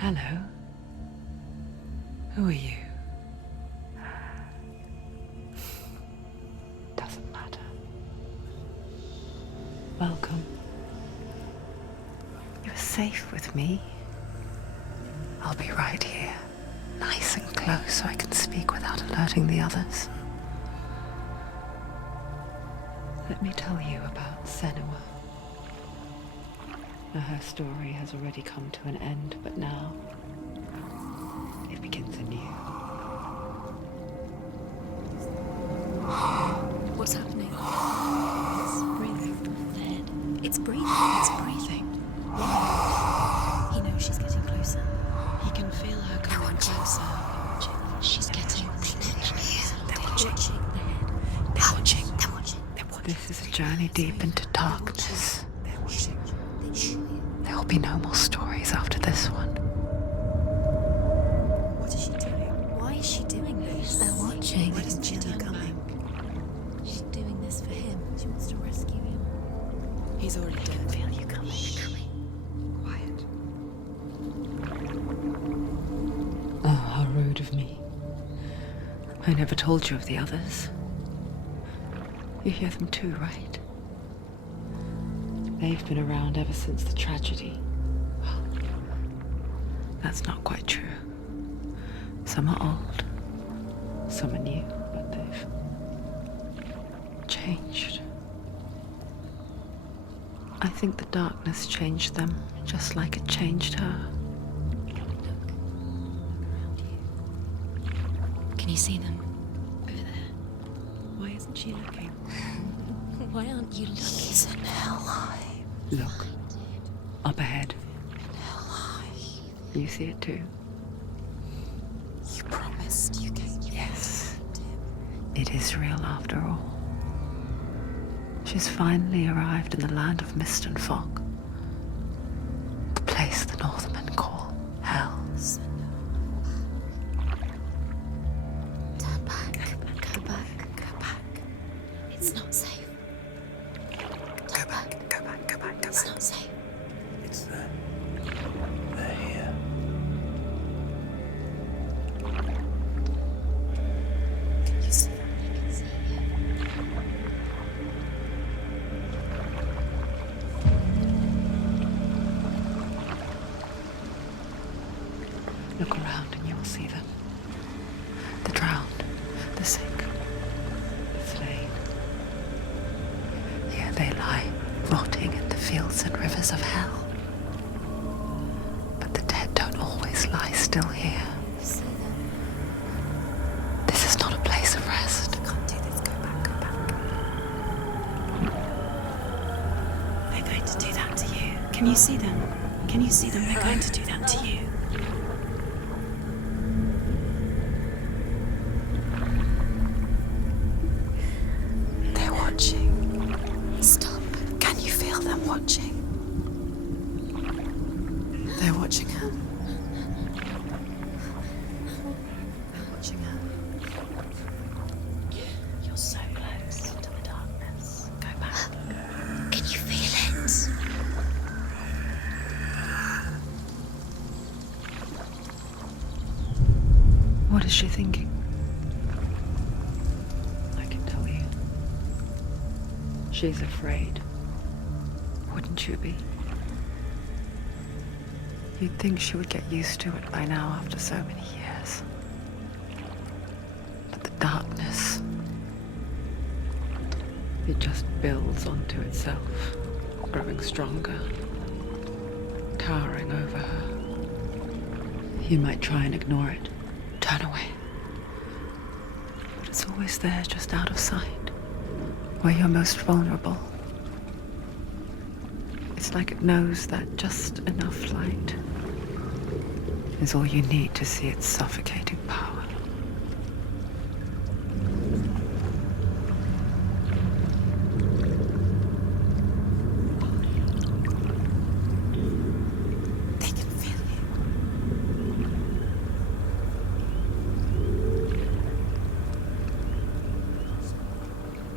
Hello. Who are you? Doesn't matter. Welcome. You're safe with me. I'll be right here, nice and close so I can speak without alerting the others. Let me tell you about Senua. Now, her story has already come to an end, but now it begins anew. What's happening? It's breathing. The head. It's breathing. It's breathing. Why? He knows she's getting closer. He can feel her coming closer. She's getting closer. They're watching. The head. They're watching. They're watching. This is a journey deep into darkness. They're watching. There will be no more stories after this one. What is she doing? Why is she doing this? They're watching. Why doesn't she turn coming? She's doing this for him. She wants to rescue him. He's already dead. I feel you coming. Quiet. Oh, how rude of me. I never told you of the others. You hear them too, right? They've been around ever since the tragedy. Well, that's not quite true. Some are old, some are new, but they've changed. I think the darkness changed them, just like it changed her. Look around you. Can you see them? Over there. Why isn't she looking? Why aren't you looking? He's in hell alive. Look, up ahead. Hell alive. You see it too? You promised you gave you. Yes. It is real after all. She's finally arrived in the land of mist and fog. The place the Northmen call Hell. Turn back. Go back. Go back. It's not safe. Go back. It's not safe. It's them. They're here. You see them? They can see you. Look around and you will see them. The drowned, the sick, the slain. Here they lie, rotting in the fields and rivers of hell. But the dead don't always lie still here. You see them? This is not a place of rest. You can't do this. Go back. Go back. They're going to do that to you. Can you see them? Can you see them? They're going to do that to you. They're watching. Stop. Can you feel them watching? They're watching her. They're watching her. You're so close to the darkness. Go back. Can you feel it? What is she thinking? I can tell you. She's afraid. Wouldn't you be? You'd think she would get used to it by now after so many years. But the darkness, it just builds onto itself, growing stronger, towering over her. You might try and ignore it, turn away. But it's always there, just out of sight, where you're most vulnerable. It's like it knows that just enough light is all you need to see its suffocating power. They can feel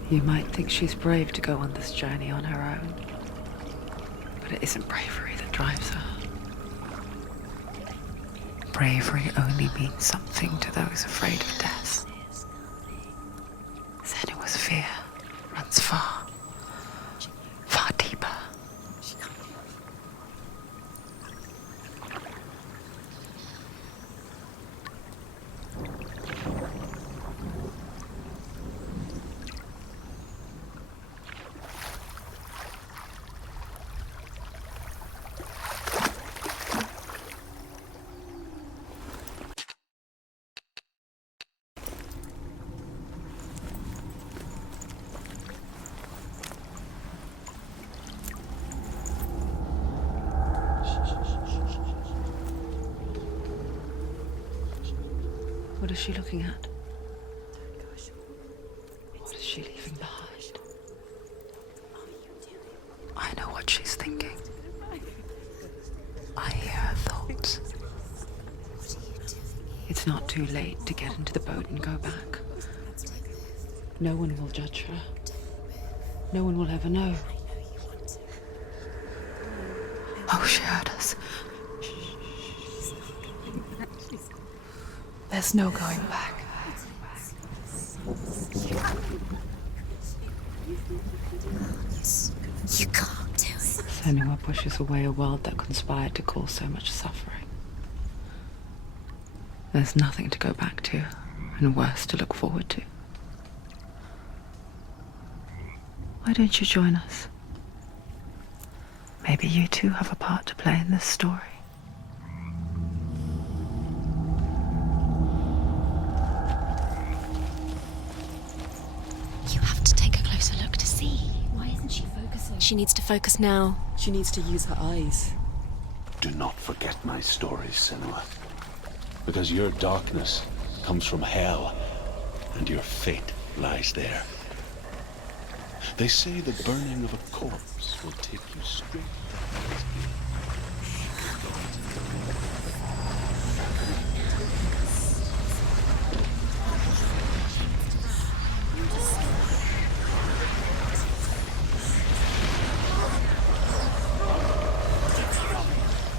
you. You might think she's brave to go on this journey on her own, but it isn't bravery that drives her. bravery only means something to those afraid of death. Senua's fear runs far, far deeper. What is she looking at? What is she leaving behind? I know what she's thinking. I hear her thoughts. It's not too late to get into the boat and go back. No one will judge her. No one will ever know. Oh, she heard us. There's no going back. You can't do it. Senua pushes away a world that conspired to cause so much suffering. There's nothing to go back to, and worse to look forward to. Why don't you join us? Maybe you too have a part to play in this story. You have to take a closer look to see. Why isn't she focusing? She needs to focus now. She needs to use her eyes. Do not forget my stories, Senua. Because your darkness comes from hell, and your fate lies there. They say the burning of a corpse will take you straight to Hell's Gate.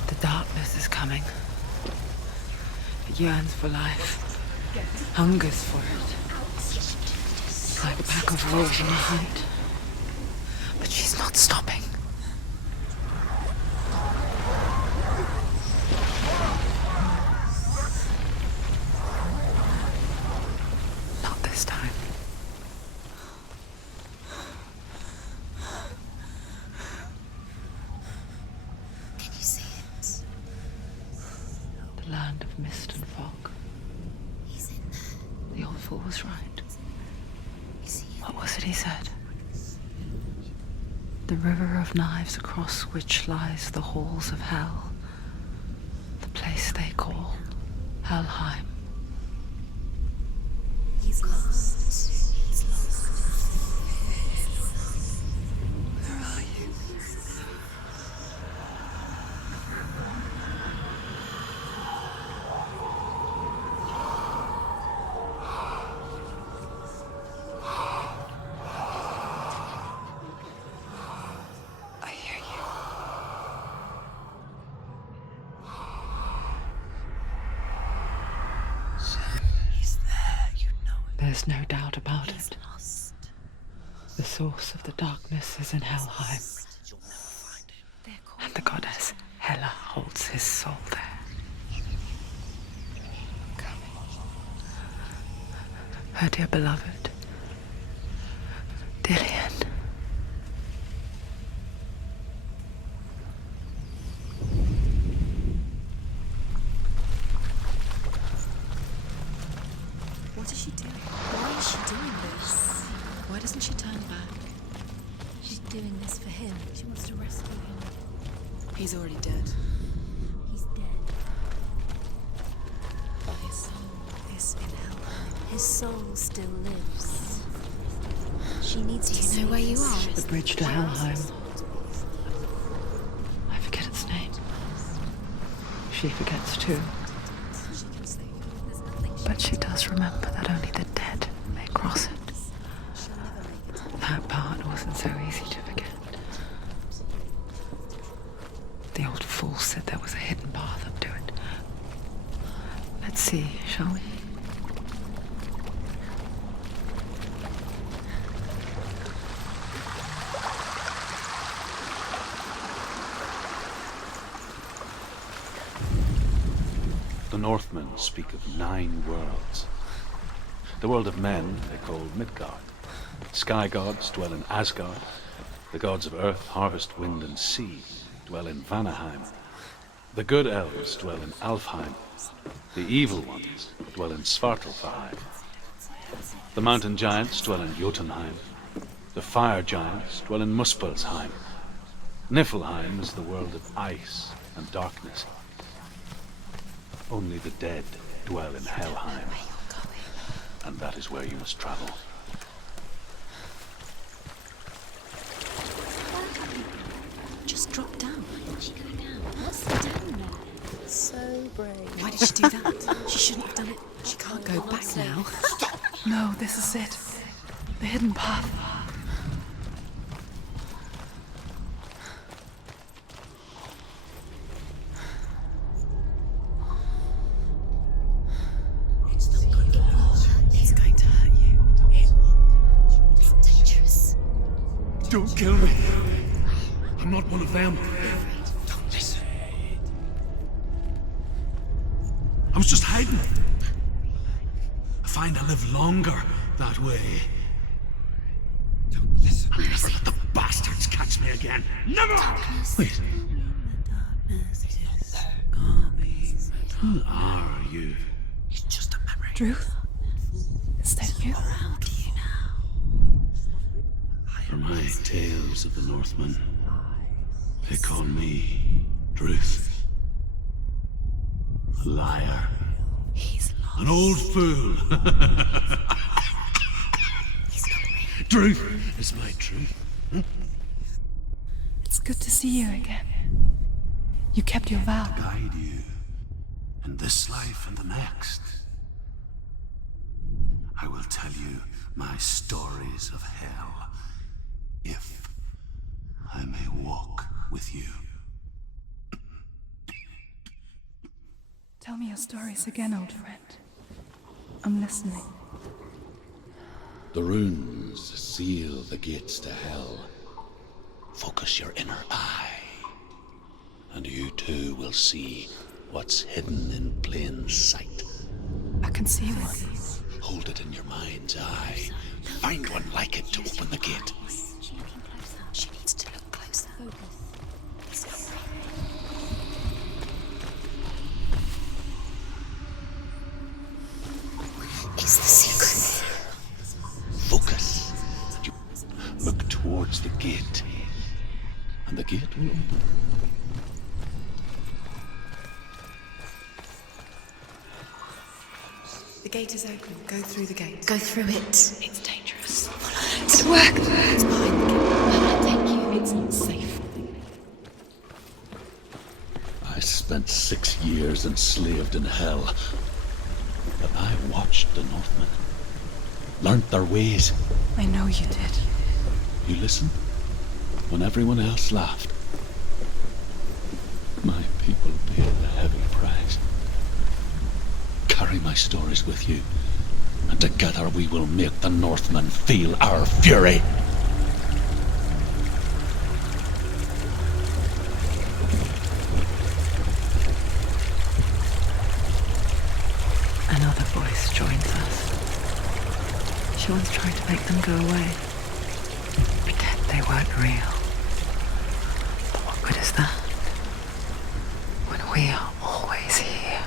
The darkness is coming. It yearns for life, hungers for it. Like a pack of wolves in the hunt. But she's not stopping. Not this time. Can you see it? The land of mist and fog. He's in there. The old fool was right. Is he? What was it he said? The river of knives across which lies the halls of hell. The place they call Helheim. He's lost. He's lost. Where are you? I hear you. He's there, you know it. There's no doubt about He's it. lost. The source of the darkness is in Helheim, and the goddess Hela holds his soul there. Her dear beloved, Dillian. What is she doing? Why is she doing this? Why doesn't she turn back? She's doing this for him. She wants to rescue him. He's already dead. He's dead. But his soul is in Helheim. His soul still lives. She needs to Do you know where you are? The bridge to Helheim. I forget its name. She forgets too. She can save him. There's nothing she But she does remember that only the dead may cross it. She'll never make it. That part wasn't so easy to forget. The old fool said there was a hidden path up to it. Let's see, shall we? The Northmen speak of 9 worlds. The world of men they call Midgard. Sky gods dwell in Asgard. The gods of earth, harvest, wind, and sea dwell in Vanaheim. The good elves dwell in Alfheim. The evil ones dwell in Svartalfheim. The mountain giants dwell in Jotunheim. The fire giants dwell in Muspelheim. Niflheim is the world of ice and darkness. Only the dead dwell in Helheim. And that is where you must travel. Just drop down. She go down. What's down there? So brave. Why did she do that? She shouldn't have done it. She can't go back now. No, this is it. The hidden path. It's going to hurt you. It's dangerous. Don't kill me. I'm not one of them. Don't listen. I was just hiding. I find I live longer that way. Don't listen. I'll never let the bastards catch me again. Never! Wait. Who are you? It's just a memory. Ruth? Is that you? Around you now. For my tales of the Northmen, they call me Druth. A liar. He's lost. An old fool. He's not real. Truth is my truth. It's good to see you again. You kept your vow. Guide you in this life and the next. I will tell you my stories of hell, if I may walk with you. Tell me your stories again, old friend. I'm listening. The runes seal the gates to hell. Focus your inner eye, and you too will see what's hidden in plain sight. I can see one. Hold it in your mind's eye. Find one like it to open the gate. She looking closer. She needs to look closer. Focus. It's not real. It's the secret. Focus. You look towards the gate, and the gate will open. The gate is open. Go through the gate. Go through it. It's dangerous. It worked! It's behind the gate. Thank you. It's not safe. I spent 6 years enslaved in hell. But I watched the Northmen, learnt their ways. I know you did. You listened when everyone else laughed. My people paid the heavy price. Carry my stories with you, and together we will make the Northmen feel our fury. Another voice joins us. She once tried to make them go away. Pretend they weren't real. But what good is that? When we are always here.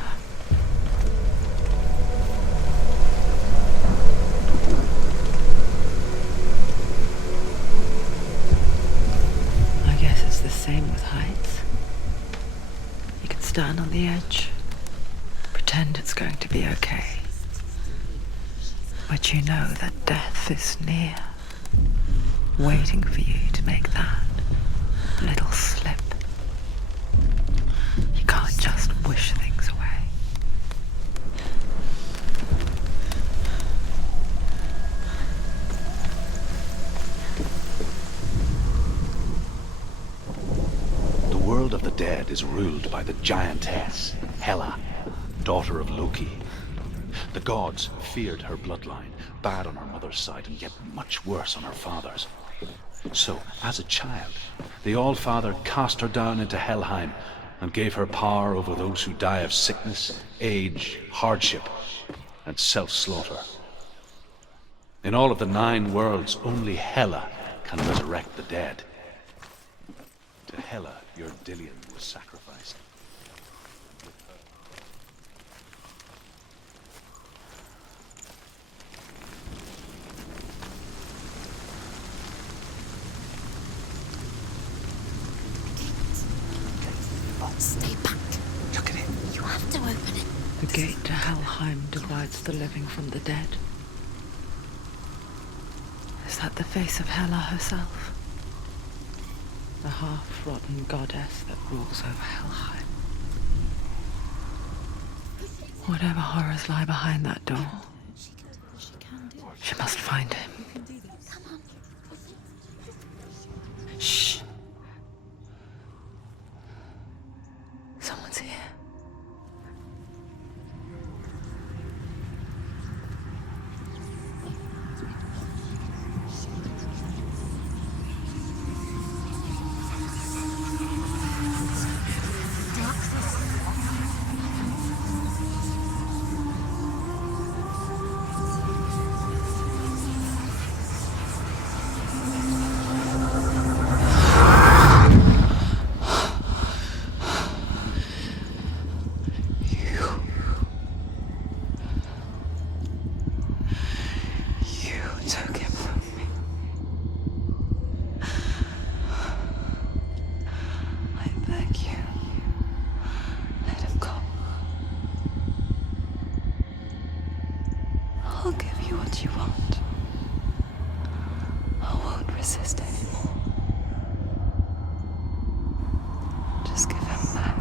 I guess it's the same with heights. You can stand on the edge. Pretend it's going to be okay. But you know that death is near, waiting for you to make that little slip. You can't just wish things away. The world of the dead is ruled by the giantess, Hela. daughter of Loki. The gods feared her bloodline, bad on her mother's side and yet much worse on her father's. So, as a child, the All-Father cast her down into Helheim and gave her power over those who die of sickness, age, hardship, and self-slaughter. In all of the 9 worlds, only Hela can resurrect the dead. To Hela, your Dillion was sacrificed. Stay back. Look at it. You have to open it. The gate to Helheim divides the living from the dead. Is that the face of Hela herself? The half-rotten goddess that rules over Helheim. Whatever horrors lie behind that door, she must find him. Shh. Someone's here. Took him from me. I beg you, let him go. I'll give you what you want. I won't resist anymore. Just give him back.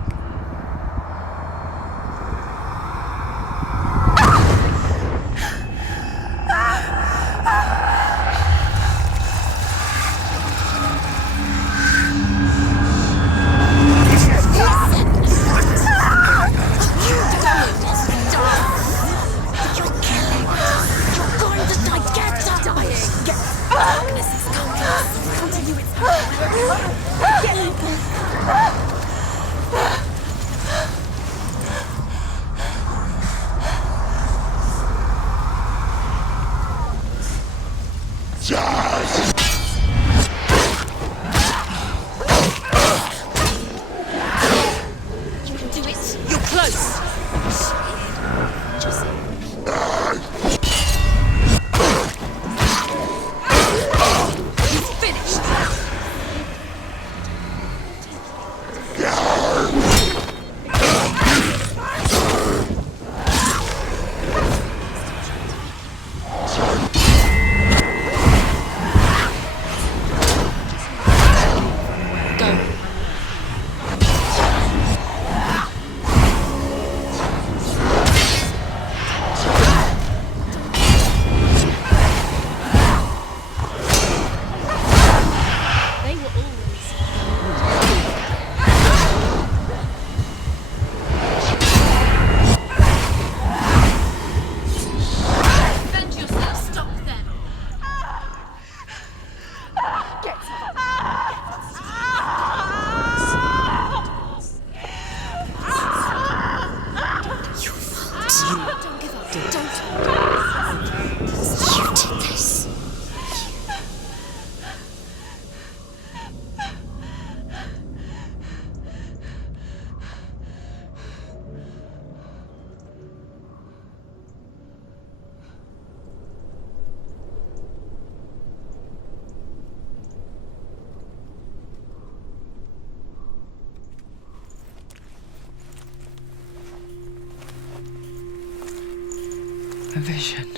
A vision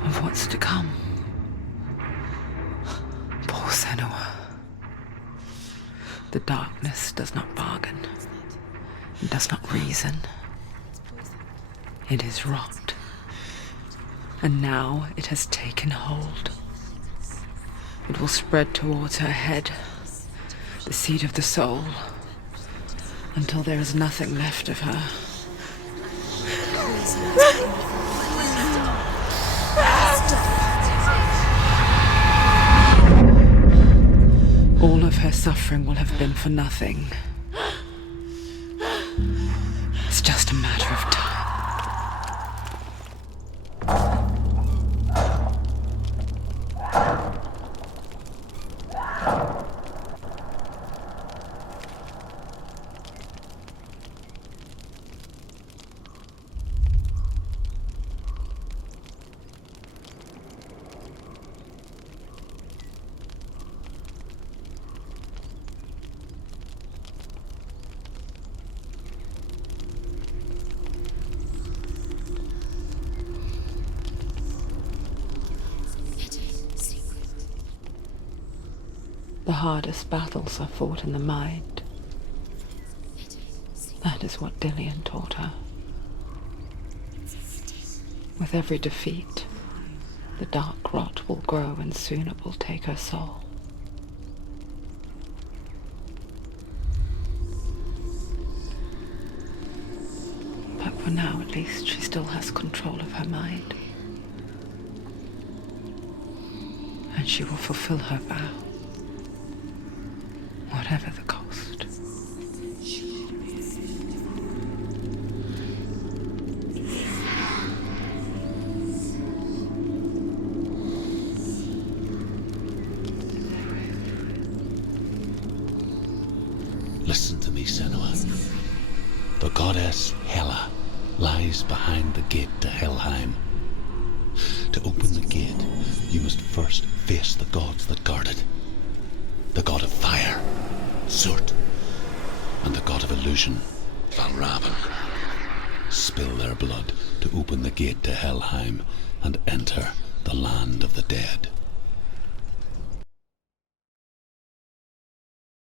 of what's to come. Poor Senua. The darkness does not bargain. It does not reason. It is wrought. And now it has taken hold. It will spread towards her head, the seat of the soul, Until there is nothing left of her. All of her suffering will have been for nothing. It's just a matter of time. The hardest battles are fought in the mind. That is what Dillian taught her. With every defeat, the dark rot will grow and soon it will take her soul. But for now, at least, she still has control of her mind. And she will fulfill her vow. Whatever the cost. Listen to me, Senua. The goddess Hela lies behind the gate to Helheim. To open the gate, you must first face the gods that guard it. The god of fire, Surt, and the god of illusion, Valravan. Spill their blood to open the gate to Helheim and enter the land of the dead.